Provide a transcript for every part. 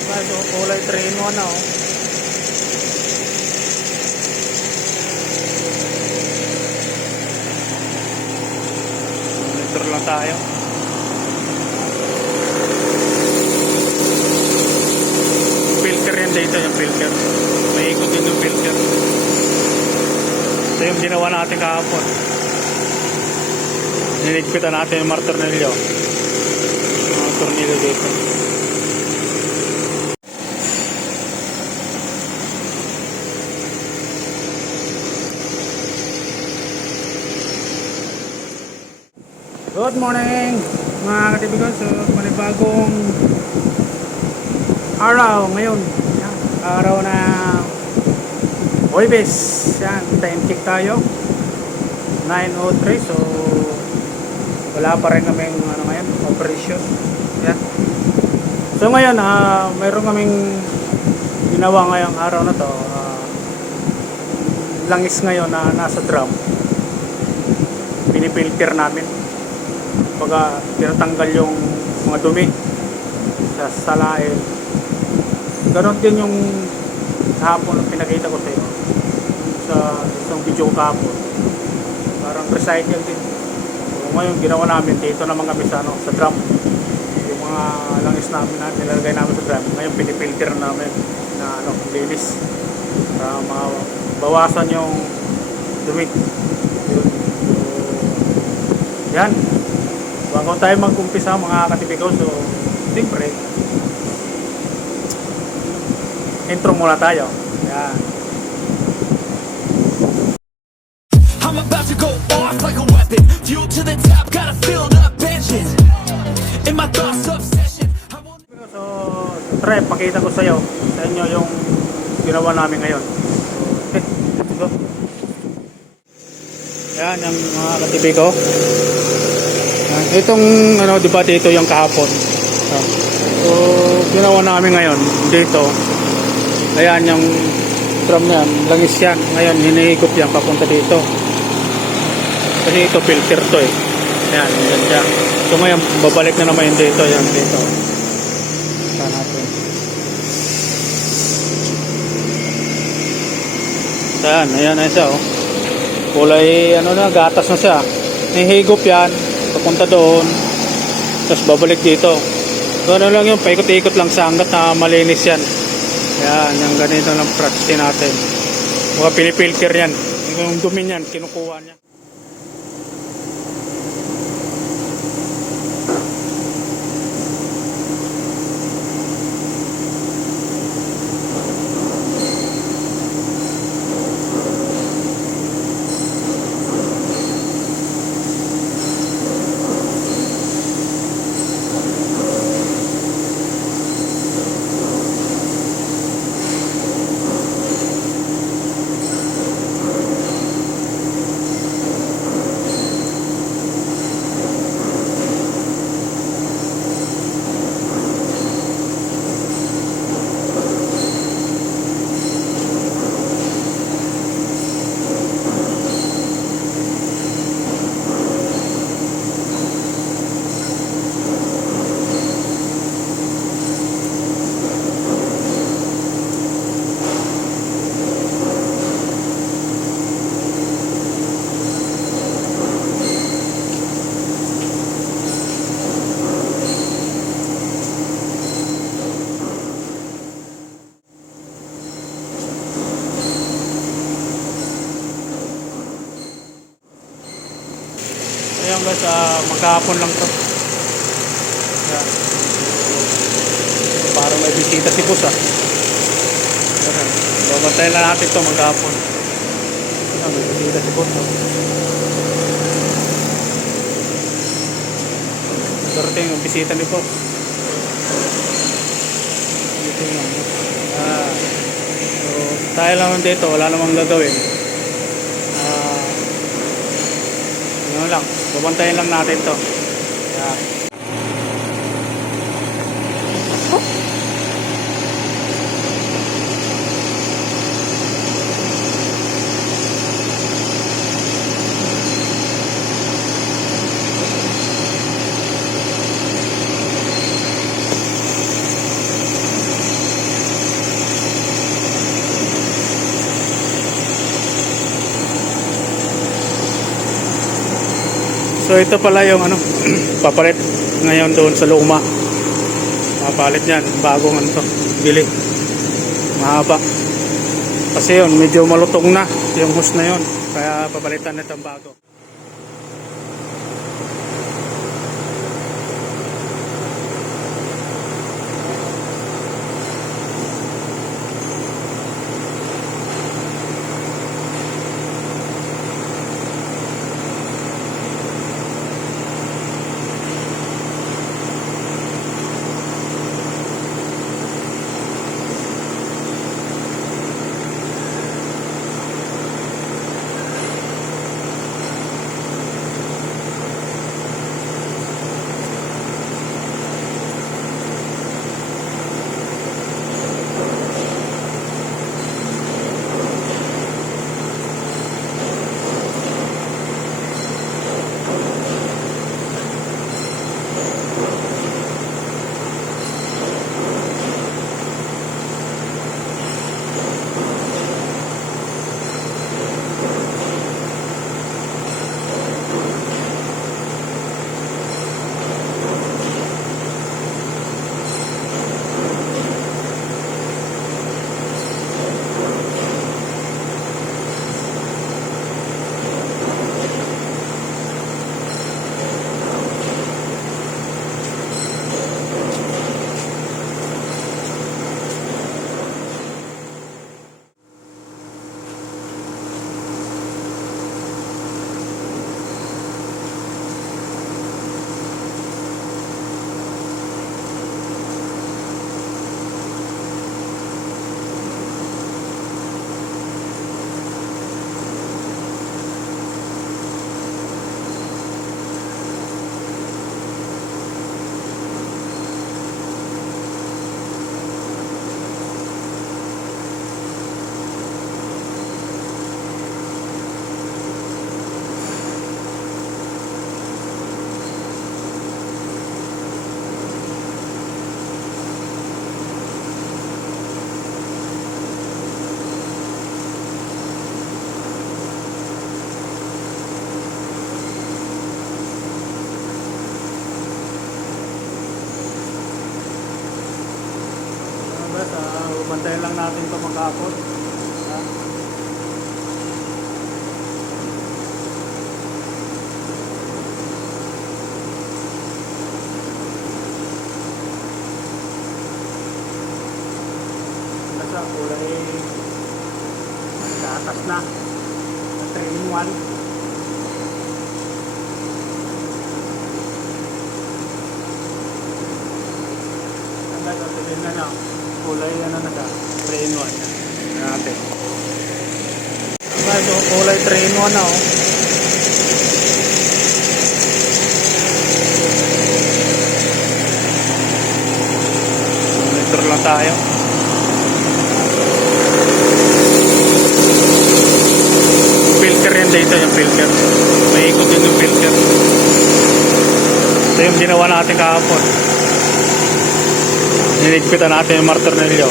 So, kulay 3 in 1 na oh. Monitor lang tayo. Filter yan dito, yung filter. May ikot din yung filter. Ito yung ginawa natin kahapon. Niligpitan natin yung mga tornilyo. Mga tornilyo dito. Good morning mga katibigan. So manibagong araw ngayon. Yan, araw na Huwebes. Yan, time check tayo 9:03. So wala pa rin kaming ngayon, operation. Yan. So ngayon mayroon kaming ginawa ngayong araw na to. Langis ngayon na nasa drum. Pinipilter namin. Pagka tinatanggal yung mga dumi sa salain. Ganon din yung hapon na pinakita ko sa iyo sa isang video ko kahapon. Parang recycle din. So, ngayon ginawa namin dito naman kami sa, sa drum. Yung mga langis namin na nilalagay namin sa drum. Ngayon pinipilter namin na linis para mabawasan yung dumi. Yun. So, yan. Bago tayo mag-umpisa mga katibigaw, so siyempre intro muna tayo. Yan. I'm about to go off like a weapon. Fuel to the top, got a filled up engine. In my thoughts obsession. So, try pakita ko sa inyo yung ginawa namin ngayon. So, let's go. Yan yung mga katibigaw. Itong di ba dito yung kahapon. So ginawa namin ngayon dito. Ayan yung drum na yan, langis yan. Ngayon hinihigop yan papunta dito. Kasi ito filter to eh. Ayan, yan siya. So ngayon babalik na naman yung dito. Yan dito. Saan natin. Ayan na siya oh. Kulay gatas na siya. Hinihigop yan papunta doon, tapos babalik dito. So lang yung paikot-ikot lang sa hanggat na malinis yan. Yan, yung ganito lang practice natin. Mga pinipilter yan, yung dumi yan kinukuha niya. Ayan guys, magkahapon lang to. Ayan. Para may bisita si boss Ayan. Babantayin lang natin to magkahapon. Ayan, may bisita si boss Darating yung bisita ni boss. Dito yun. So tayo lang dito, wala namang gagawin. Lang, babantayin lang natin to. Yan. So ito pala yung ano, papalit ngayon doon sa luma. Papalit niyan, bagong ano to, bili. Mahaba. Kasi yun, medyo malutong na yung hose na yun. Kaya papalitan na itong bago. Bantayan lang natin ito magkapot. Nasa kulay sa atas na 3-in-1. Hanggang sabihin na kulay ano na siya, 3-in-1 natin. So kulay 3-in-1 na Monitor lang tayo. Filter yan dito, yung filter. May ikot din yung filter. Ito yung ginawa natin kahapon. Niligpitan natin yung martornilyo.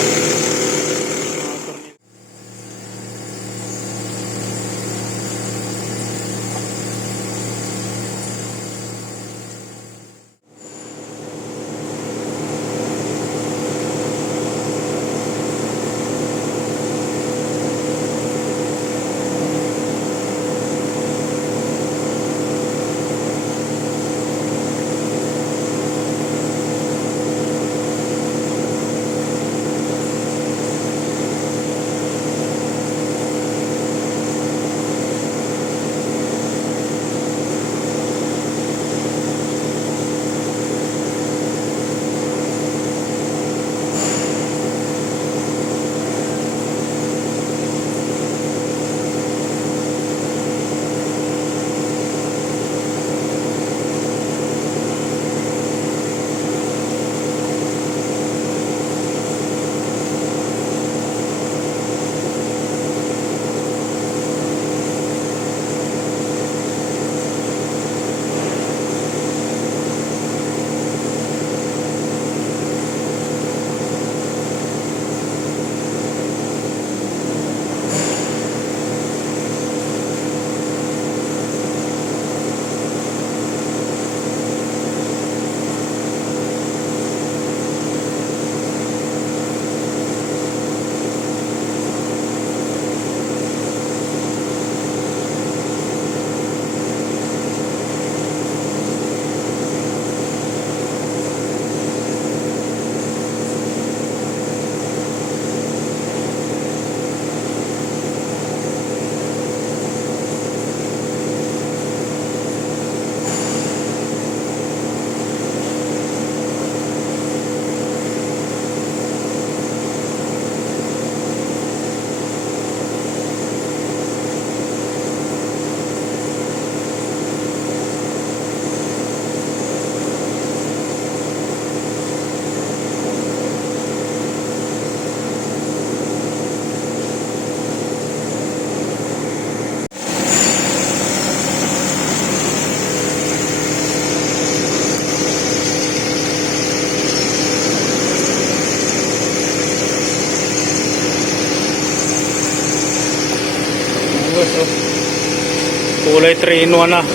Kulay 3 in 1 na.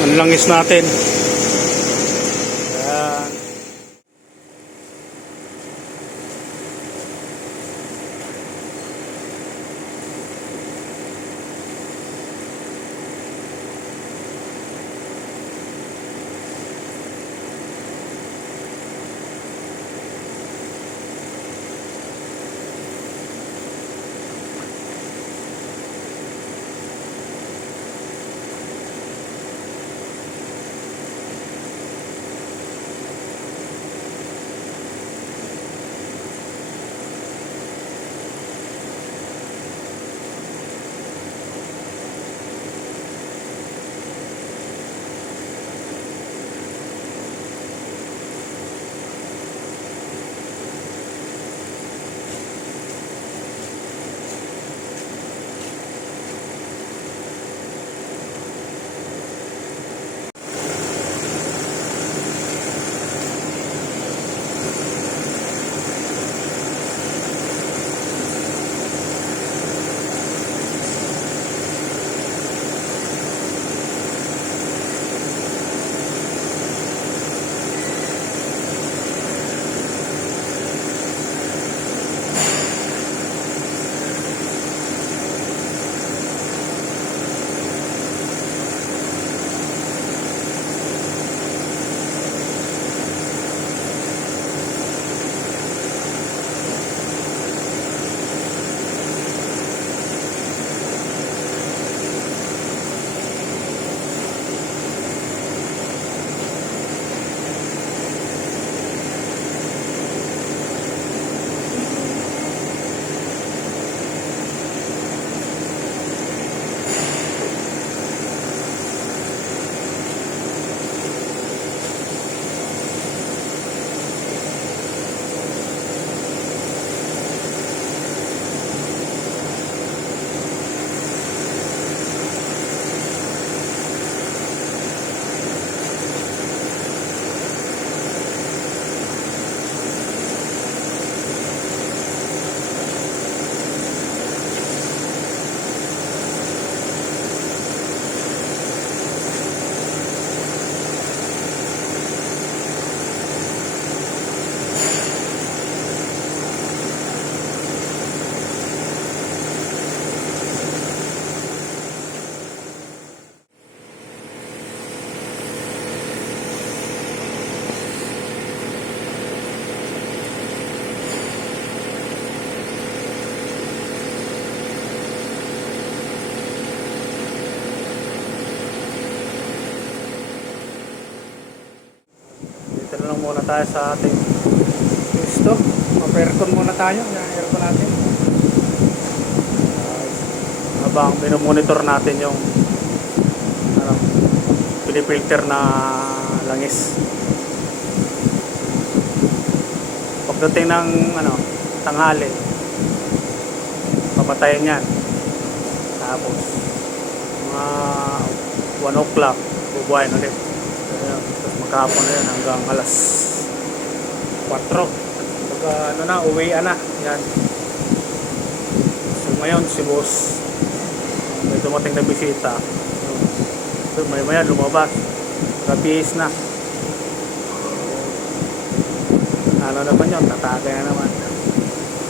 Ang langis natin. Ayan. Dito na lang muna tayo sa ating gusto. Mag-aircon muna tayo. Yung aircon natin. Habang minomonitor natin yung pinifilter na langis. Pagdating ng tanghali, papatayin yan. Tapos mga 1 o'clock bubuhayin ulit. Tapos magkahapon na yan hanggang alas 4. Pag uwian na yan. So ngayon si boss may dumating na bisita. So maya lumabas, nabihis na. Ano naman yun, tatagay na naman.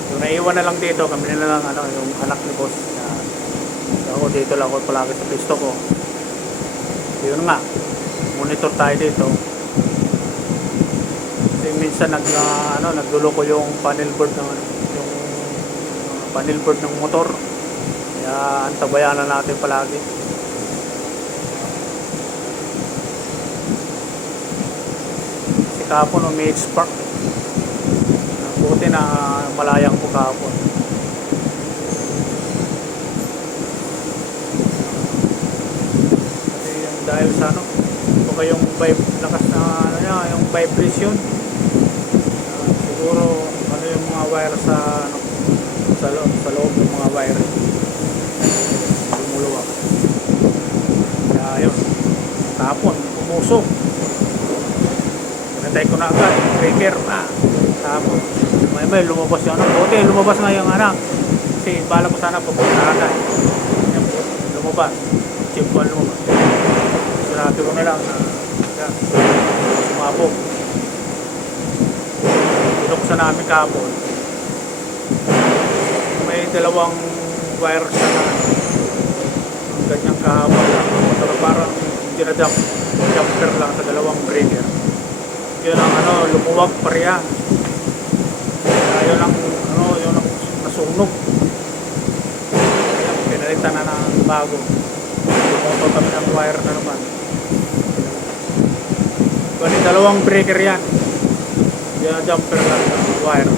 So naiwan na lang dito, kami na lang yung anak ni boss. Ako dito lang ako palagi sa pisto ko. Yun nga, monitor tayo dito. Kasi minsan nagdulo ko yung panel board ng motor. Kaya antabayanan natin palagi. Kasi kahapon umi-spark. Buti na malayang po kahapon. Kasi dahil sa baka yung lakas na yung vibration. Siguro yung mga wire sa loob ng mga wire. Lumuluwag. Kaya yun. Tapon, pumusok. Pinatay ko na agad. Breaker na. Tapon. May lumabas yung buti lumabas nga yung kasi bala ko sana pupuntahan na. Lumabas. chimpan mo. Sinabi ko na lang na yan, sumabog. Binuksan namin kahapon. May dalawang wire sa na ganyang kahaba lang. Pero parang jumper lang sa dalawang breaker. Yun ang lumuwag pa riyan. Yun ang nasunog. Kaya pinalitan na ng bago. Lumutol kami ng wire na naman. Bali, dalawang breaker yan. Yun ang jumper lang ng wire.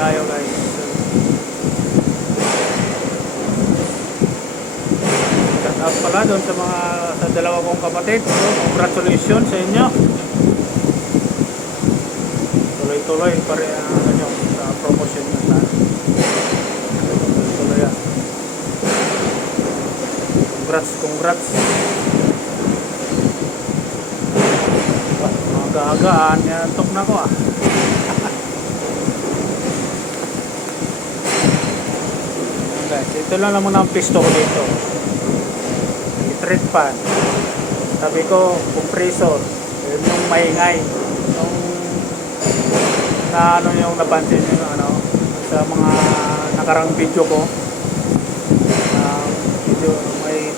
Tayo guys. Shout out pala doon sa dalawa kong kapatid. So, congratulations sa inyo. Tuloy-tuloy pa rin sa promotion nyo sa tuloy yan. Congrats. Mga gagaan, yantok na ko ah. Guys, ito lang naman ang pisto ko dito. Thread pan. Sabi ko, compressor. Yun yung maingay. Yung yung napansin nyo sa mga nakarang video ko. Video may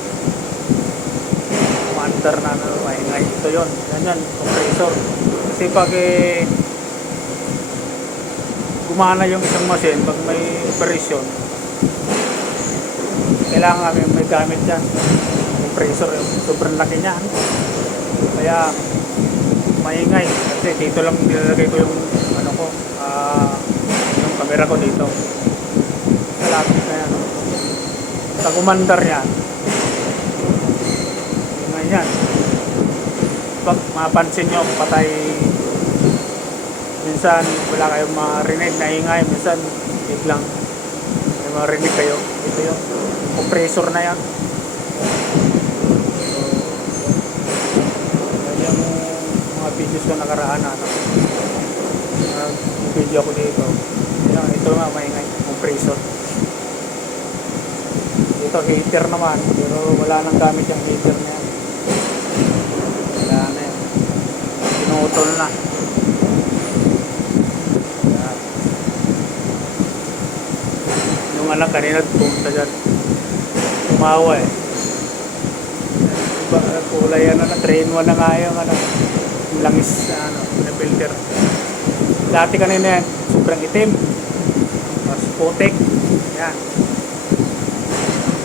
commander na maingay. Ito yun. Yan, compressor. Kasi pag gumana yung isang machine, pag may operasyon, kailangan may gamit yan. Compressor, sobrang laki niya. Kaya maingay. Kasi dito lang nilalagay ko yung yung camera ko dito. Sa lapis na yan. Sa commander yan. Ingay yan. Pag mapansin nyo, patay. Minsan wala kayong marinig na ingay. Minsan biglang may marinig kayo. Ito yung compressor na yan. So, yan yung mga videos ko nakaraan video ako dito. Ito nga maingay, compressor. Dito heater naman, pero wala nang gamit yung heater niya. Wala na yan. Pinutol na. Yung anak kanina pumunta dyan. Tumawa eh. Kulay na 3-in-1 na nga yung langis na filter. Dati kanina yan, sobrang itim. Tapos putik. Yan.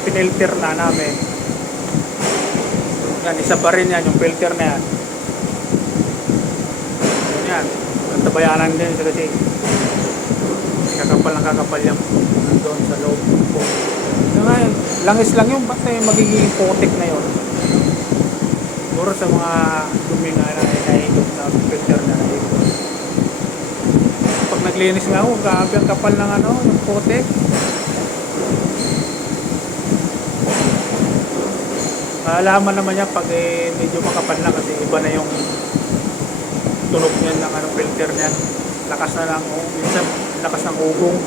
Pinilter na namin. Yan, isa pa rin yan, yung filter na yan. Yan. Nagtabayanan din siya kasi kakapal yan doon sa loob. So ngayon, langis lang yung ba't magiging putik na yun. Siguro sa mga dumi nga na nahigop na filter na nahigop. Pag naglinis nga ako, grabe ang kapal ng yung putik. Malaman naman niya pag medyo makapal na kasi iba na yung tunog niya ng filter niya. Lakas na lang, minsan lakas ng ugong.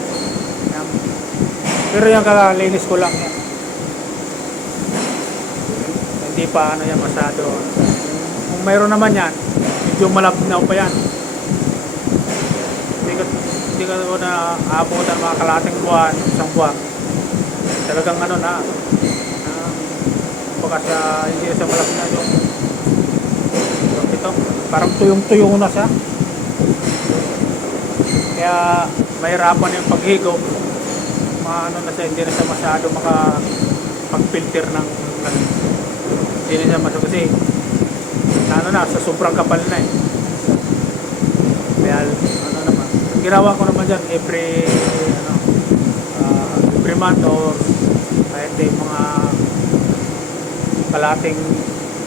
Yan. Pero yung kakalinis ko lang yan. Hindi pa yan masyado. Kung mayroon naman yan, medyo malabnaw pa yan. Hindi ka na aabutan mga kalating buwan, isang buwan. Talagang baka hindi siya malabnaw yung ito. Parang tuyong-tuyong na siya. Kaya mahirapan yung paghigop. Na siya, hindi na siya masyado makapag-filter ng hindi na siya masyado kasi sa sobrang kapal na eh. Kaya naman ginawa ko naman dyan every month or kahit mga kalating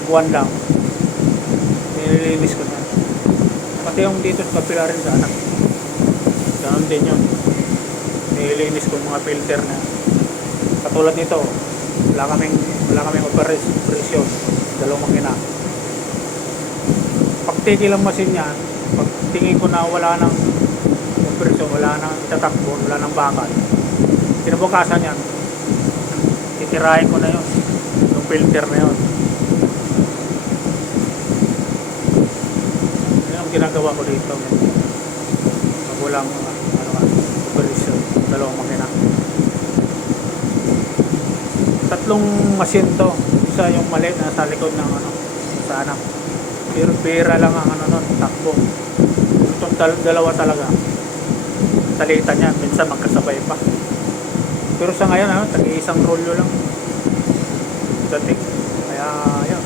buwan lang nililinis ko na pati yung dito sa kapila rin sa anak ganoon din yun nililinis ko mga filter na katulad nito Wala kaming operasyon, dalawang makina. Pagtigil ang masin yan, pag tingin ko na wala nang operasyon, wala nang itatakbo, wala nang bakal, kinabukasan yan, titirahin ko na yun, yung filter na yun. Yan ang ginagawa ko dito. Pag walang operasyon, dalawang makina. Tatlong masin to. Isa yung maliit na sa likod ng sa anak. Pero pera lang ang takbo. Itong dalawa talaga. Salitan yan, minsan magkasabay pa. Pero sa ngayon, tag-iisang rolyo lang. Dating. Kaya, yun.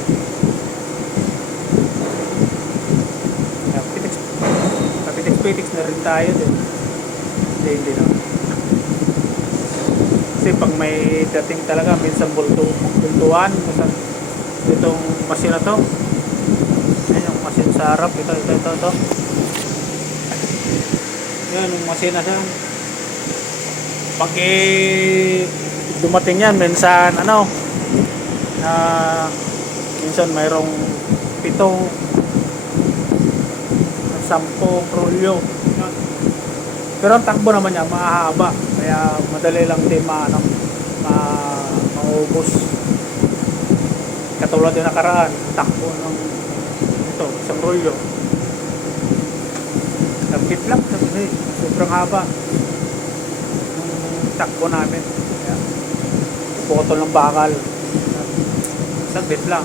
Kapitiks na rin tayo din. Hindi na. Kasi pag may dating talaga, minsan bultuhan. Minsan, itong masin na to. Yan yung masin sa harap. Ito. Yan yung masin na siya. Pag dumating yan, minsan minsan mayroong 7 10 rolyo. Pero ang takbo naman niya mahaba, kaya madali lang din maubos. Katulad yung nakaraan, takbo ng isang rolyo. Nagkit lang kasi sobrang haba ng takbo namin. Kaya putol ng bakal. Saglit lang.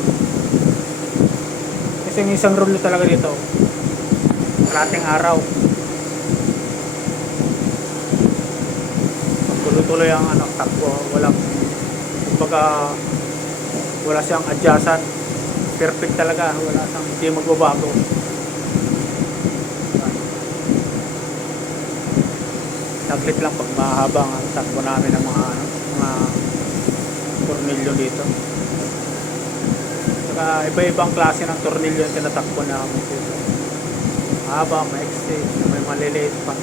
Kasi yung isang rolyo talaga dito, kalating araw. Tuloy-tuloy ang takbo, wala siyang adjustan, perfect talaga, wala siyang hindi magbabago. Saglit lang pag mahabang ang takbo namin ng mga tornilyo dito. Saka iba-ibang klase ng tornilyo yung tinatakbo namin dito. Mahaba, maiksi, may maliliit pa.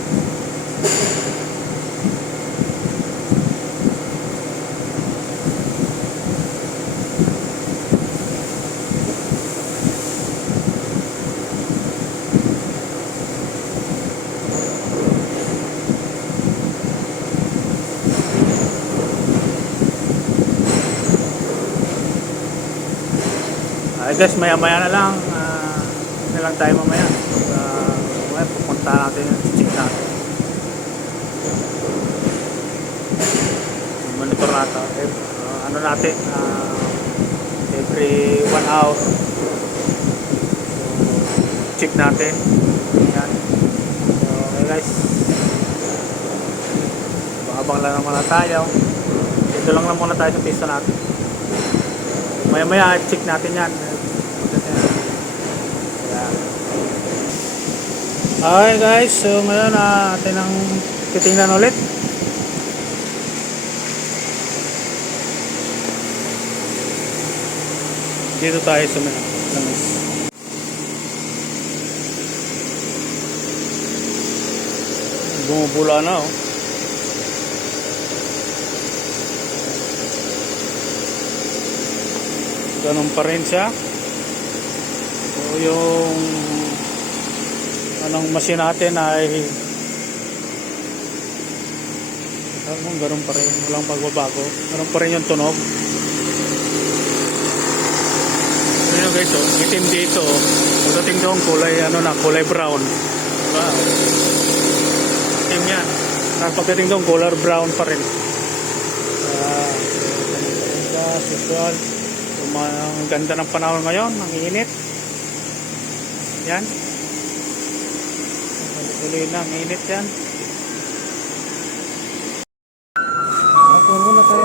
I guess maya-maya na lang tayo mamaya. Pupunta natin yung check natin. Monitor natin. Natin every 1 hour. Check natin. Yan. So, okay guys. Abang lang naman na tayo. Dito lang muna tayo sa pista natin. Maya-maya check natin yan. Okay guys, so ngayon atin ang titingnan ulit. Dito tayo sa langis. Bumubula na ganun pa rin siya. So yung machine natin ay ganun pa rin, walang pagbabago, ganun pa rin yung tunog. Ayun guys, itim dito, pagdating doon kulay kulay brown, diba? Itim yan, pagdating doon color brown pa rin. Usual. Ang ganda ng panahon ngayon, ang init yan. Tuloy na, init yan. Puno na tayo.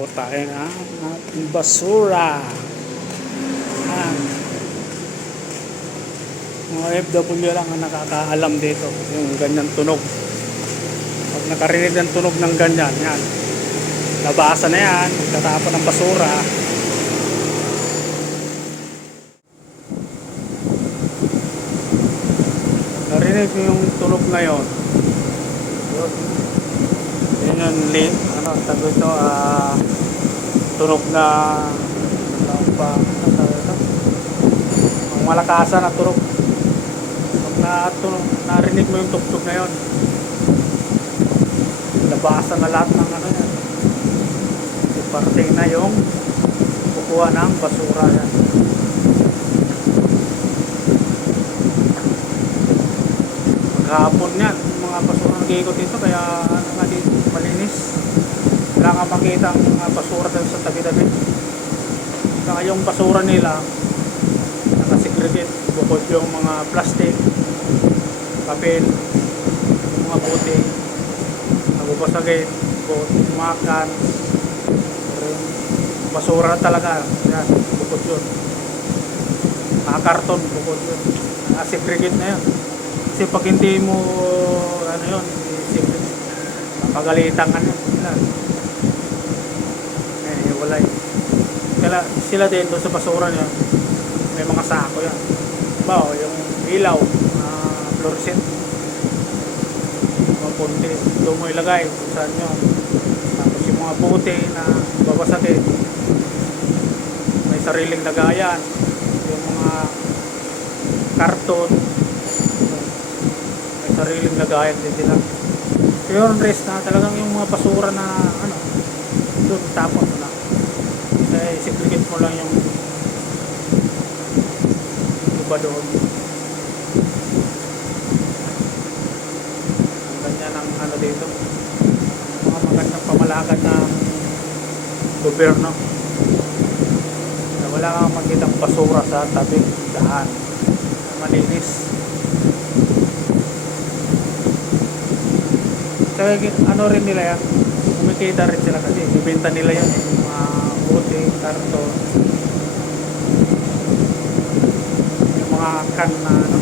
po tayo ng ating basura. Yan. Mga FW lang ang nakakaalam dito yung ganyan tunog. Pag nakarinig ng tunog ng ganyan, yan, labasan na yan, magtatapon ng basura. Narinig mo yung tunog ngayon, yun yung ano, tawag ito, tunog na ang malakasan na tunog. Pag narinig mo yung tugtog na yun, labasan na lahat ng ano yan, parte na yung kukuha ng basura yan. Maghapon yan mga basura nag-iikot dito, kaya ano nga dito malinis, wala kang makita ang mga basura dito sa tabi-tabi. Saka yung basura nila nakasegregate, bukod yung mga plastic, papel, yung mga bote nabubasagin, yung mga can, basura talaga yan, bukod yun, mga karton, bukod yun, nakasegregate na yan. Kasi pag hindi mo ano yun, pagalitan ka nila, walay. Sila din doon sa basura niya, may mga sako yan. Bao, yung ilaw, fluorescent, mga punti, doon mo ilagay kung saan yun. Tapos yung mga bote na babasakin, may sariling lagayan. Yung mga karton, may sariling lagayan din sila. Pero yung rest na talagang yung mga basura na ano, doon tapon mo lang. Segregate mo lang yung iba doon. Ganyan ang ano dito, mga magandang pamalakad ng gobyerno na wala kang makitang basura sa tabi daan, malinis. Kaya ano rin nila yan, kumikita rin sila kasi ibenta nila yan, yung mga bote, karton, yung mga can na ano,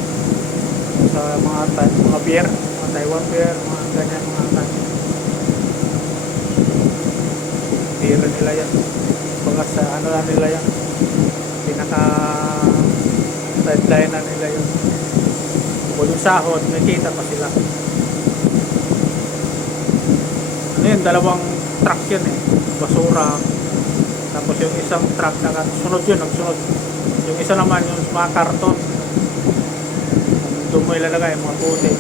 sa mga beer, mga Taiwan beer, mga ganyan, mga can. Beer nila yan, baga sa ano na nila yan, pinaka sideline na nila yun. Kung yung sahod, may kita pa sila. Ano yun, dalawang truck yun basura. Tapos yung isang truck sunod yun, nagsunod. Yung isa naman yung mga karton, doon mo ilalagay mga bote,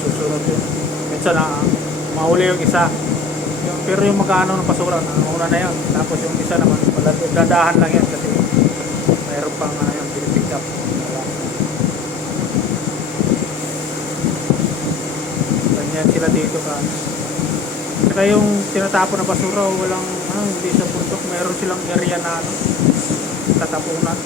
susunod yun. Minsan mahuli yung isa, pero yung magkano ng basura una na yun. Tapos yung isa naman dadahan lang yan kasi mayroon pang yun, pinipick up. Ganyan sila dito ka. Saka yung tinatapon na basura, walang hindi sa puntok, mayroon silang area na tatapunan.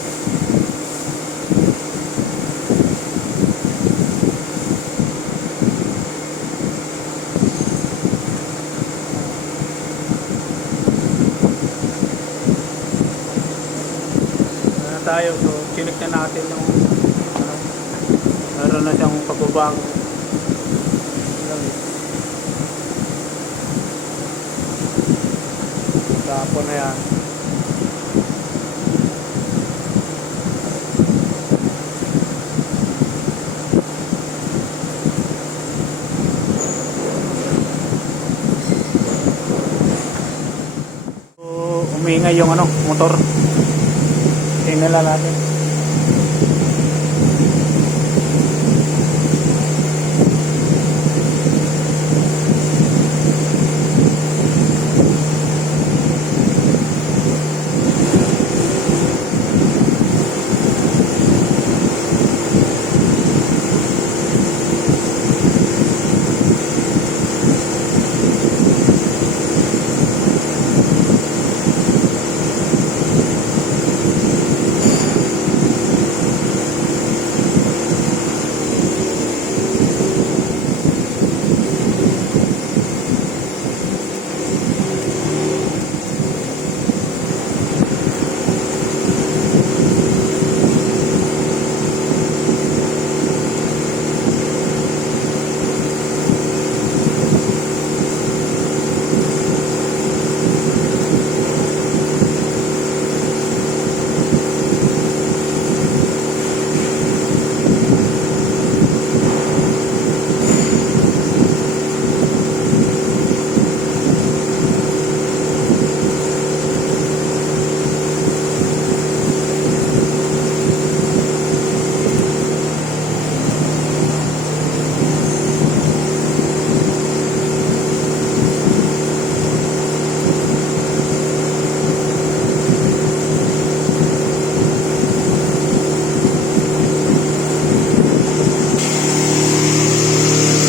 Tayo, so chinik na natin yung meron na siyang pagbabago. Tapon na yan. So, umingay yung motor. Tingnan natin.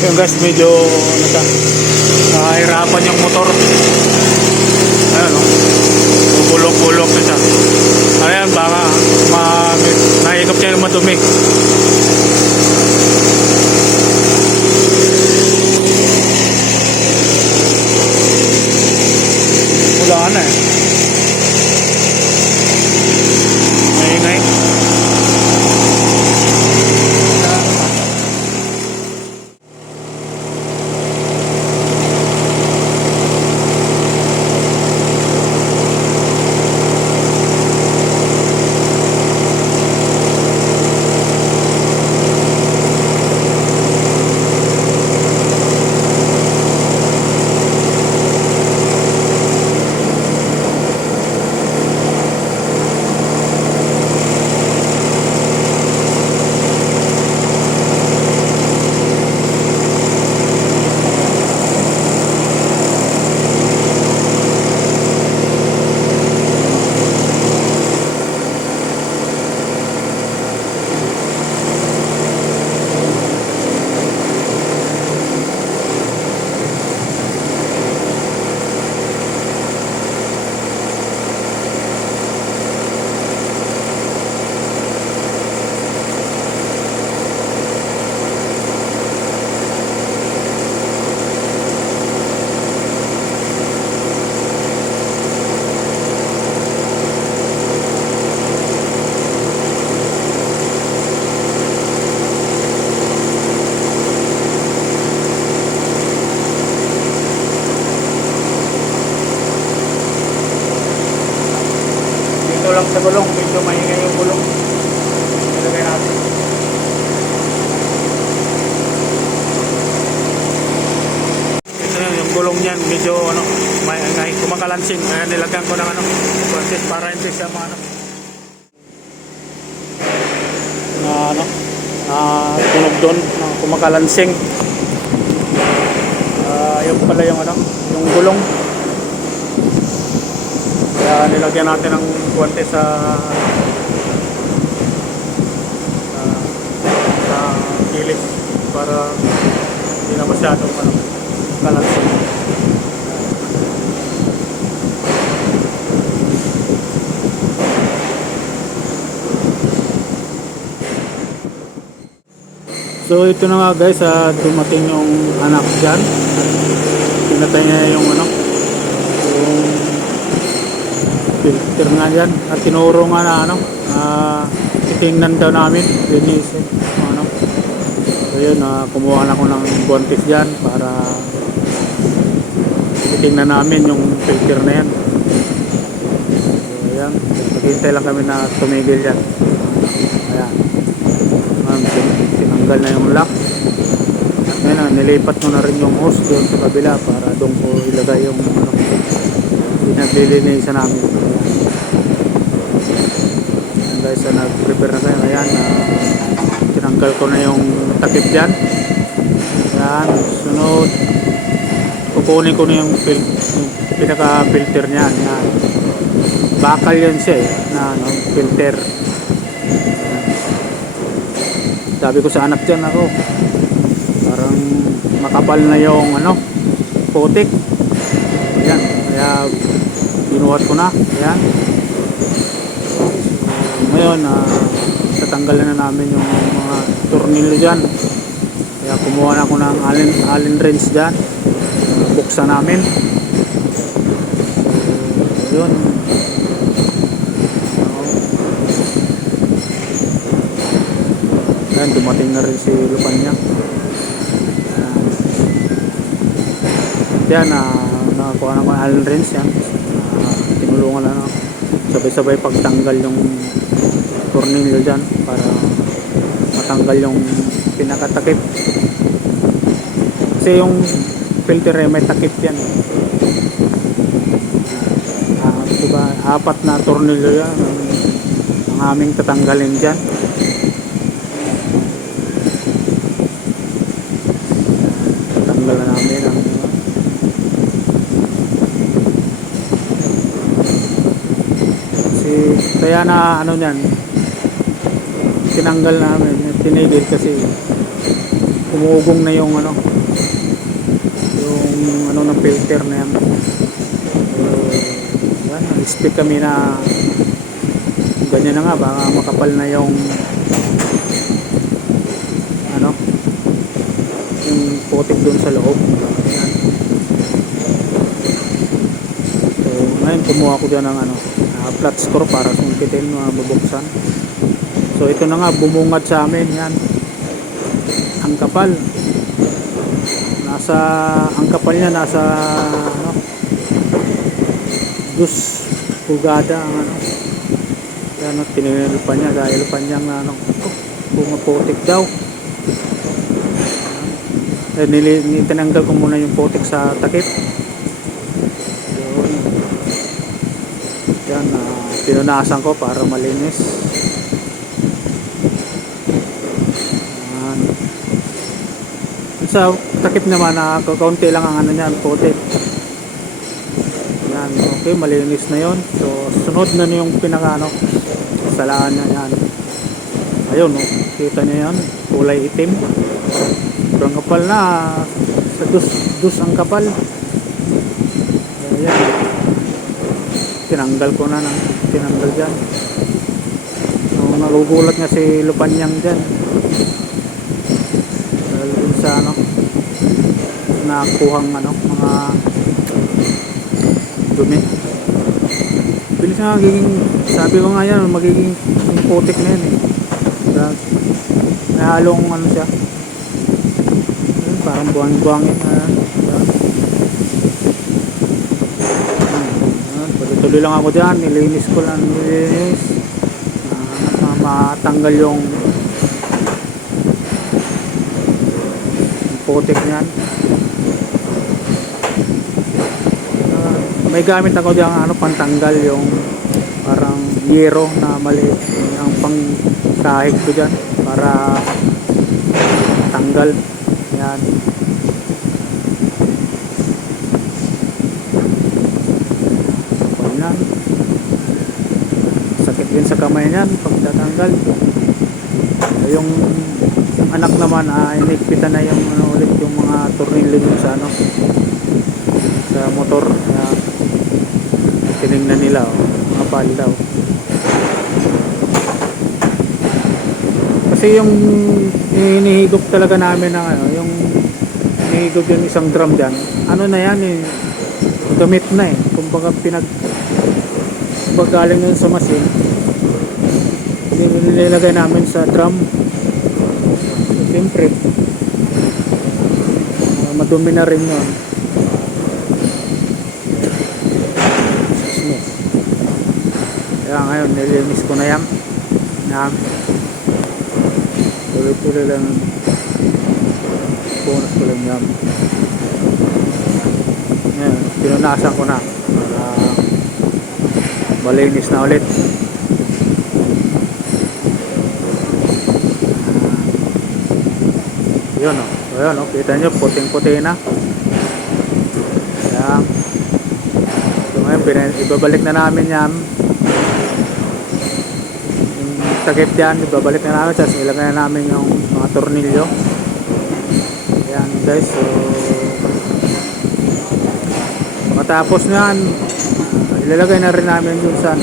Yung guys, medyo ano siya, nahihirapan yung motor. Ayan o, bulok-bulok na siya. Ayan, baka nahigop siya yung madumi. Wala na eh. Maingay. Dito lang sa gulong, medyo maingay yung gulong. Ilagay natin. Ito yun, yung gulong niyan, medyo ano, maingay, kumakalansing. Kaya nilagyan ko ng ano, process para hindi siya ano, tunog doon, kumakalansing. Yung pala yung ano, yung gulong. Kaya nilagyan natin ng guwante sa gilid para hindi na masyadong ano, kalansin. So ito na nga guys, dumating yung anak dyan. Pinatay niya yung ano, yung filter nga dyan. At tinuro nga na ano, titingnan daw namin, linisin. Ano. So yun, kumuha na ko ng guantes dyan para titingnan namin yung filter na yan. So ayan, naghintay lang kami na tumigil dyan. Ayan. Tinanggal na yung lock. At ngayon, nilipat mo na rin yung hose doon sa kabila para doon ko ilagay yung ano, pinaglilinisan namin. Ayan guys, nag-prepare na tayo. Ayan, tinanggal ko na yung takip dyan. Ayan, sunod kukunin ko na yung pinaka-filter niya. Ayan. Bakal yan siya eh, na ano, filter. Sabi ko sa anak dyan ako, parang makapal na yung ano, putik. Ayan, kaya binuhat ko na. Ayan. Ngayon, tatanggalan na namin yung mga tornilyo dyan. Kaya kumuha na ako ng allen wrench dyan. Buksan namin. Yun. Ayan, dumating na rin si Lupan niya. Yan, nakakuha na ko ng allen wrench yan. Tinulungan na sabay-sabay pagtanggal yung tornilyo dyan para matanggal yung pinakatakip. Kasi yung filter may takip yan. Diba, 4 na tornilyo yan ang aming tatanggalin dyan. Tatanggalan namin ang kaya na ano niyan, tinanggal namin, tinigil kasi umugong na yung ng filter na yan. So, yan, expect kami na ganyan na nga, baka makapal na yung yung putik doon sa loob. Yan. So ngayon kumuha ko dyan ng flat screw para sungkitin, bubuksan. So ito na nga, bumungad sa amin. Yan, ang kapal niya nasa 2 pulgada ang yan, tinigil pa niya dahil pa niyang pumaputik daw. Tinanggal ko muna yung putik sa takip. Yun. Yan, pinunasan ko para malinis. Yan. Sa takip naman, kaunti lang ang niyan, putik. Yan, okay, malinis na yon. So sunod na yung salaan niya. Yan, ayun, kita niyo yan, kulay itim. Sobrang kapal na, sa dus ang kapal. Ayan, tinanggal ko na tinanggal dyan. So nagugulat nga si Lupanyang dyan dahil dun sa nakuhang mga dumi. Bilis na magiging, sabi ko nga yan, magiging putik na yan may halong siya, parang buwang-buwangin tuloy lang ako dyan, nilinis ko lang, matanggal yung putik niyan. May gamit ako dyan pantanggal yung parang yero na maliit, yung pang kahig ko dyan para tanggal. Yan, sakit din sa kamay niyan pag tatanggal. Yung anak naman inigpitan na yung ulit yung mga tornilyo dun sa motor. Tinignan nila mga pal daw, kasi yung inihigop talaga namin ng yung inihigop yung isang drum dyan, na yan gamit na kumbaga galing yun sa machine, nilagay namin sa drum. So, siyempre madumi na rin yun. Kaya ngayon nilinis ko na yan. Tuloy-tuloy lang, bonus ko lang yan. Yan, pinunasan ko na para malinis na ulit. Yun ayun, kita nyo, puting-puti na. Yan. So ngayon ibabalik na namin yan, yung takip yan, ibabalik na namin, tapos ilagay na namin yung mga tornilyo. Yan guys, so matapos nyan, ilalagay na rin namin dun sa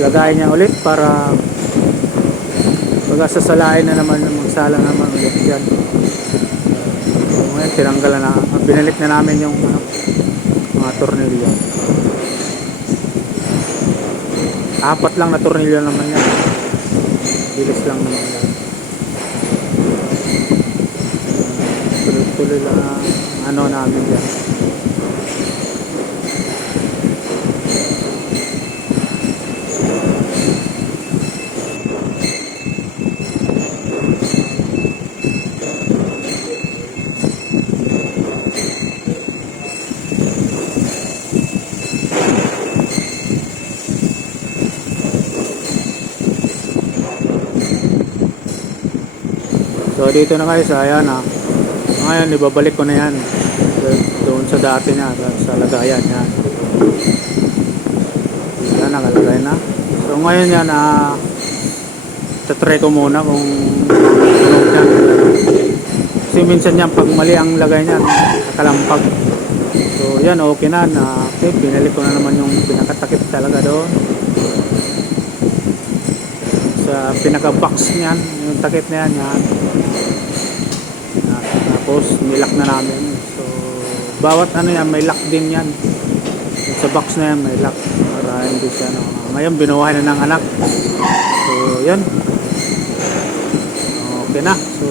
ilagay niya ulit para sasalain na naman, magsala naman ulit yan. So ngayon tinanggal na, binalik na namin yung mga tornilyo. 4 lang na tornilyo naman yan, bilis lang naman yan. Tuloy-tuloy lang namin yan. So dito na guys, ayan ngayon ibabalik ko na yan doon sa dati niya, sa lagayan yan. Yan, nakalagay na. So ngayon yan tatry ko muna kung tunog yan. Kasi minsan yan, pag mali ang lagay niyan, nakalampag. So yan, okay na. Okay, pinili ko na naman yung pinakatakip talaga doon. Sa pinaka-box niyan, yung takip na yan, yan. Tapos nilak na namin. So bawat ano yan, may lock din yan. Sa box na yan, may lock. Para hindi siya, no. Ngayon, binuhay na ng anak. So yan. Okay na. So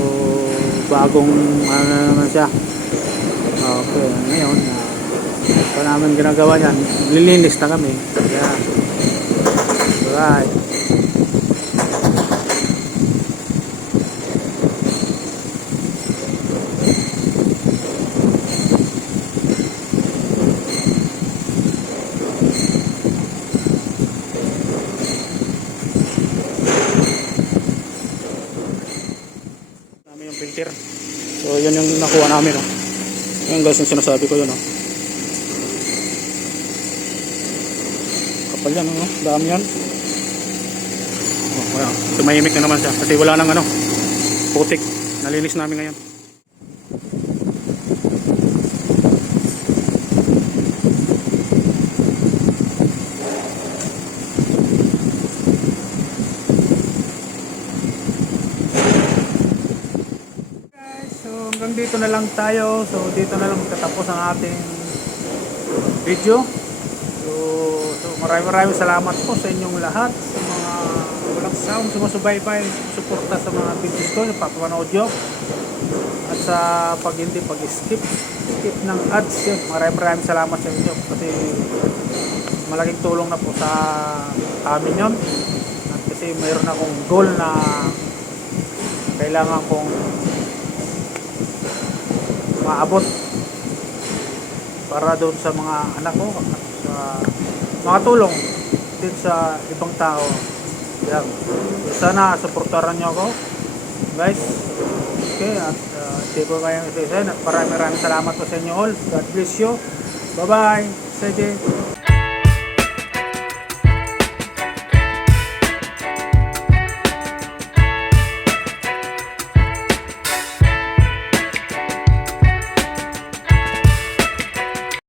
bagong ano na naman siya. Okay, ngayon pa namin ginagawa yan, lilinis na kami. Yeah. Alright. Namin yung filter. So yun yung nakuha namin, oh. Yan guys, yung sinasabi ko yun, oh. Kapal yan, oh. Dami yan. Oh, wala. Tumahimik na naman siya kasi wala nang ano, putik. Nalinis namin ngayon. Hanggang dito na lang tayo. So dito na lang magtatapos ang ating video. So maraming salamat po sa inyong lahat, sa mga walang sound, sumusubaybay, suporta sa mga videos ko, napapanood nyo, at sa pag-skip ng ads. Yun, maraming salamat sa inyo kasi malaking tulong na po sa amin yun. At kasi mayroon akong goal na kailangan kong maabot para doon sa mga anak ko at sa mga tulong din sa ibang tao. Yan. So, sana suportahan nyo ako guys. Okay, at hindi ko kayang isa-isahin at maraming salamat po sa inyo all. God bless you. Bye bye. Sige.